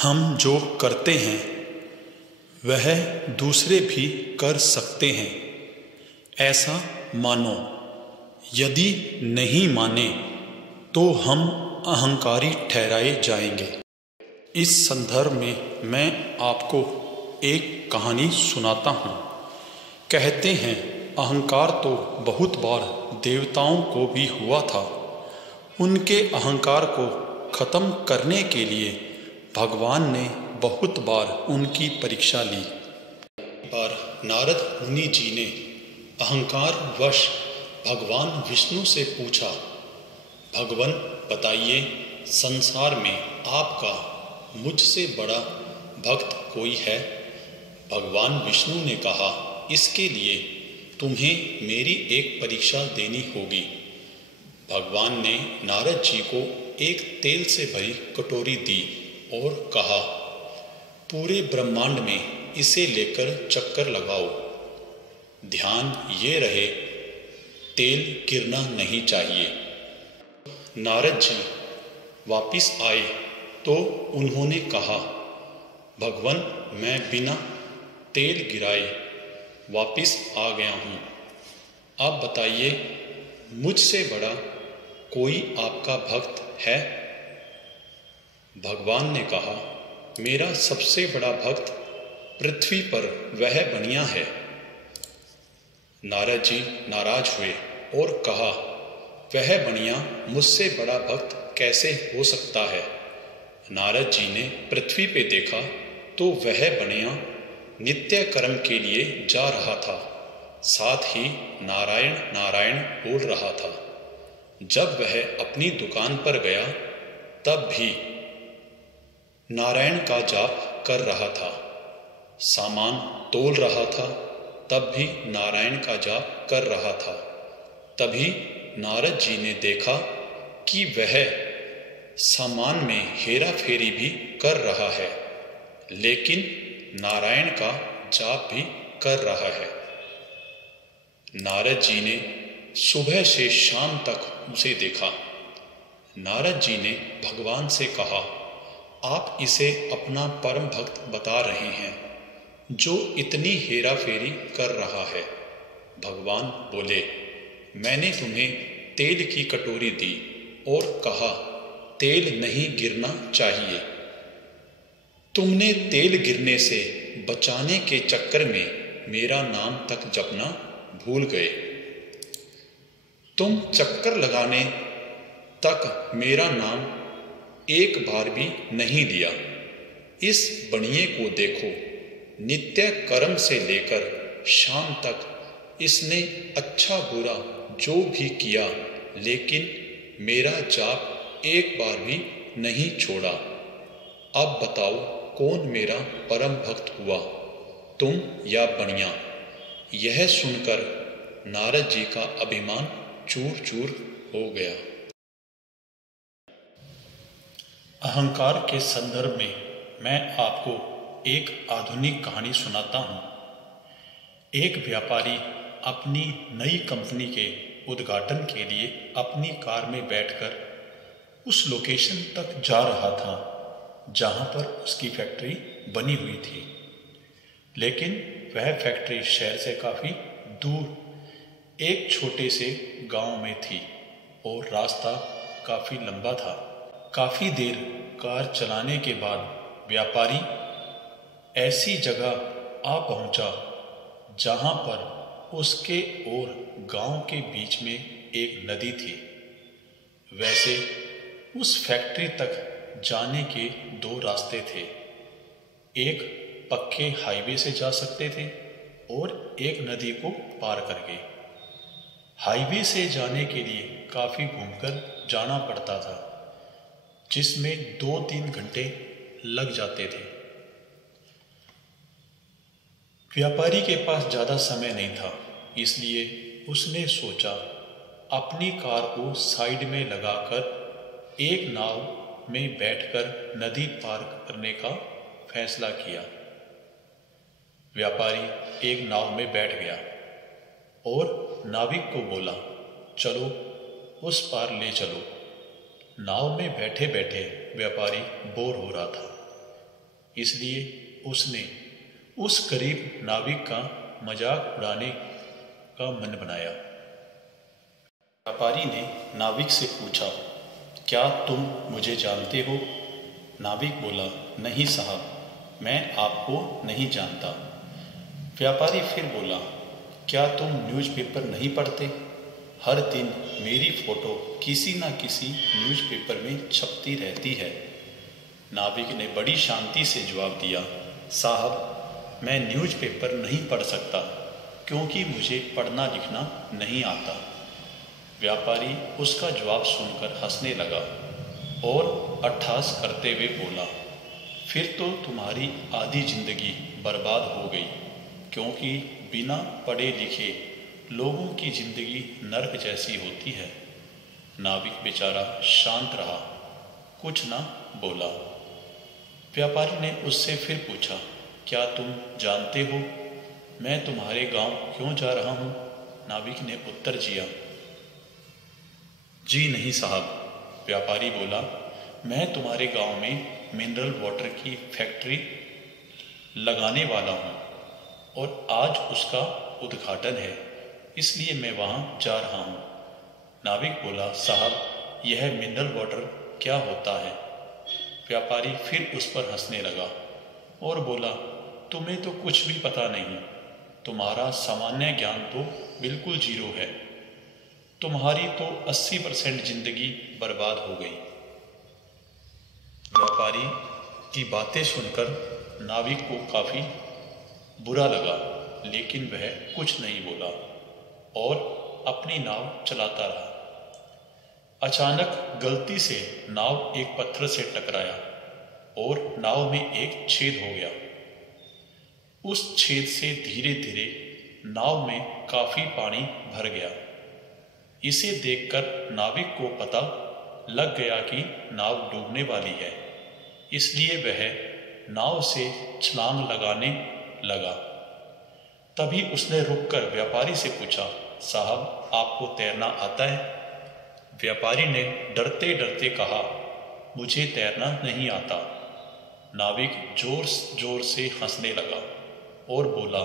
हम जो करते हैं वह दूसरे भी कर सकते हैं, ऐसा मानो। यदि नहीं माने तो हम अहंकारी ठहराए जाएंगे। इस संदर्भ में मैं आपको एक कहानी सुनाता हूँ। कहते हैं अहंकार तो बहुत बार देवताओं को भी हुआ था। उनके अहंकार को खत्म करने के लिए भगवान ने बहुत बार उनकी परीक्षा ली। एक बार नारद मुनि जी ने अहंकार वश भगवान विष्णु से पूछा, भगवान बताइए, संसार में आपका मुझसे बड़ा भक्त कोई है? भगवान विष्णु ने कहा, इसके लिए तुम्हें मेरी एक परीक्षा देनी होगी। भगवान ने नारद जी को एक तेल से भरी कटोरी दी और कहा, पूरे ब्रह्मांड में इसे लेकर चक्कर लगाओ। ध्यान ये रहे, तेल गिरना नहीं चाहिए। नारद जी वापिस आए तो उन्होंने कहा, भगवान, मैं बिना तेल गिराए वापिस आ गया हूँ। आप बताइए, मुझसे बड़ा कोई आपका भक्त है? भगवान ने कहा, मेरा सबसे बड़ा भक्त पृथ्वी पर वह बनिया है। नारद जी नाराज हुए और कहा, वह बनिया मुझसे बड़ा भक्त कैसे हो सकता है? नारद जी ने पृथ्वी पे देखा तो वह बनिया नित्य कर्म के लिए जा रहा था, साथ ही नारायण नारायण बोल रहा था। जब वह अपनी दुकान पर गया तब भी नारायण का जाप कर रहा था। सामान तोल रहा था तब भी नारायण का जाप कर रहा था। तभी नारद जी ने देखा कि वह सामान में हेरा फेरी भी कर रहा है, लेकिन नारायण का जाप भी कर रहा है। नारद जी ने सुबह से शाम तक उसे देखा। नारद जी ने भगवान से कहा, आप इसे अपना परम भक्त बता रहे हैं जो इतनी हेरा फेरी कर रहा है। भगवान बोले, मैंने तुम्हें तेल की कटोरी दी और कहा तेल नहीं गिरना चाहिए। तुमने तेल गिरने से बचाने के चक्कर में मेरा नाम तक जपना भूल गए। तुम चक्कर लगाने तक मेरा नाम एक बार भी नहीं लिया। इस बनिए को देखो, नित्य कर्म से लेकर शाम तक इसने अच्छा बुरा जो भी किया, लेकिन मेरा जाप एक बार भी नहीं छोड़ा। अब बताओ, कौन मेरा परम भक्त हुआ, तुम या बनिया? यह सुनकर नारद जी का अभिमान चूर चूर हो गया। अहंकार के संदर्भ में मैं आपको एक आधुनिक कहानी सुनाता हूँ। एक व्यापारी अपनी नई कंपनी के उद्घाटन के लिए अपनी कार में बैठकर उस लोकेशन तक जा रहा था जहाँ पर उसकी फैक्ट्री बनी हुई थी, लेकिन वह फैक्ट्री शहर से काफ़ी दूर एक छोटे से गांव में थी और रास्ता काफ़ी लंबा था। काफ़ी देर कार चलाने के बाद व्यापारी ऐसी जगह आ पहुंचा जहां पर उसके और गांव के बीच में एक नदी थी। वैसे उस फैक्ट्री तक जाने के दो रास्ते थे। एक पक्के हाईवे से जा सकते थे और एक नदी को पार करके। हाईवे से जाने के लिए काफ़ी घूमकर जाना पड़ता था, जिसमें 2-3 घंटे लग जाते थे। व्यापारी के पास ज़्यादा समय नहीं था, इसलिए उसने सोचा अपनी कार को साइड में लगाकर एक नाव में बैठकर नदी पार करने का फैसला किया। व्यापारी एक नाव में बैठ गया और नाविक को बोला, चलो उस पार ले चलो। नाव में बैठे बैठे व्यापारी बोर हो रहा था, इसलिए उसने उस गरीब नाविक का मजाक उड़ाने का मन बनाया। व्यापारी ने नाविक से पूछा, क्या तुम मुझे जानते हो? नाविक बोला, नहीं साहब, मैं आपको नहीं जानता। व्यापारी फिर बोला, क्या तुम न्यूज़पेपर नहीं पढ़ते? हर दिन मेरी फोटो किसी न किसी न्यूज़पेपर में छपती रहती है। नाविक ने बड़ी शांति से जवाब दिया, साहब, मैं न्यूज़पेपर नहीं पढ़ सकता क्योंकि मुझे पढ़ना लिखना नहीं आता। व्यापारी उसका जवाब सुनकर हंसने लगा और अट्ठास करते हुए बोला, फिर तो तुम्हारी आधी जिंदगी बर्बाद हो गई, क्योंकि बिना पढ़े लिखे लोगों की जिंदगी नर्क जैसी होती है। नाविक बेचारा शांत रहा, कुछ ना बोला। व्यापारी ने उससे फिर पूछा, क्या तुम जानते हो मैं तुम्हारे गांव क्यों जा रहा हूं? नाविक ने उत्तर दिया, जी नहीं साहब। व्यापारी बोला, मैं तुम्हारे गांव में मिनरल वाटर की फैक्ट्री लगाने वाला हूं और आज उसका उद्घाटन है, इसलिए मैं वहां जा रहा हूं। नाविक बोला, साहब, यह मिनरल वाटर क्या होता है? व्यापारी फिर उस पर हंसने लगा और बोला, तुम्हें तो कुछ भी पता नहीं, तुम्हारा सामान्य ज्ञान तो बिल्कुल जीरो है, तुम्हारी तो 80% जिंदगी बर्बाद हो गई। व्यापारी की बातें सुनकर नाविक को काफी बुरा लगा, लेकिन वह कुछ नहीं बोला और अपनी नाव चलाता रहा। अचानक गलती से नाव एक पत्थर से टकराया और नाव में एक छेद हो गया। उस छेद से धीरे धीरे नाव में काफी पानी भर गया। इसे देखकर नाविक को पता लग गया कि नाव डूबने वाली है, इसलिए वह नाव से छलांग लगाने लगा। तभी उसने रुककर व्यापारी से पूछा, साहब, आपको तैरना आता है? व्यापारी ने डरते डरते कहा, मुझे तैरना नहीं आता। नाविक जोर जोर से हंसने लगा और बोला,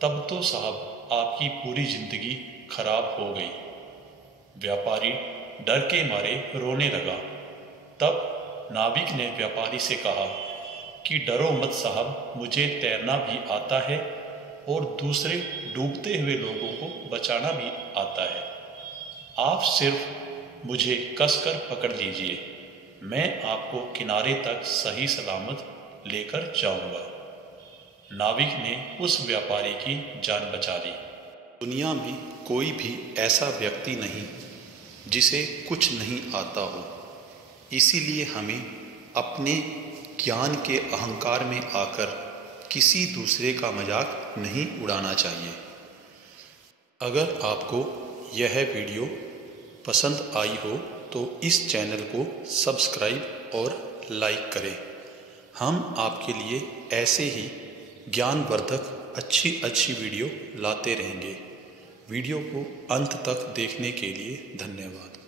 तब तो साहब आपकी पूरी जिंदगी खराब हो गई। व्यापारी डर के मारे रोने लगा। तब नाविक ने व्यापारी से कहा कि डरो मत साहब, मुझे तैरना भी आता है और दूसरे डूबते हुए लोगों को बचाना भी आता है। आप सिर्फ मुझे कसकर पकड़ लीजिए, मैं आपको किनारे तक सही सलामत लेकर जाऊंगा। नाविक ने उस व्यापारी की जान बचा ली। दुनिया में कोई भी ऐसा व्यक्ति नहीं जिसे कुछ नहीं आता हो, इसीलिए हमें अपने ज्ञान के अहंकार में आकर किसी दूसरे का मजाक नहीं उड़ाना चाहिए। अगर आपको यह वीडियो पसंद आई हो तो इस चैनल को सब्सक्राइब और लाइक करें। हम आपके लिए ऐसे ही ज्ञानवर्धक अच्छी वीडियो लाते रहेंगे। वीडियो को अंत तक देखने के लिए धन्यवाद।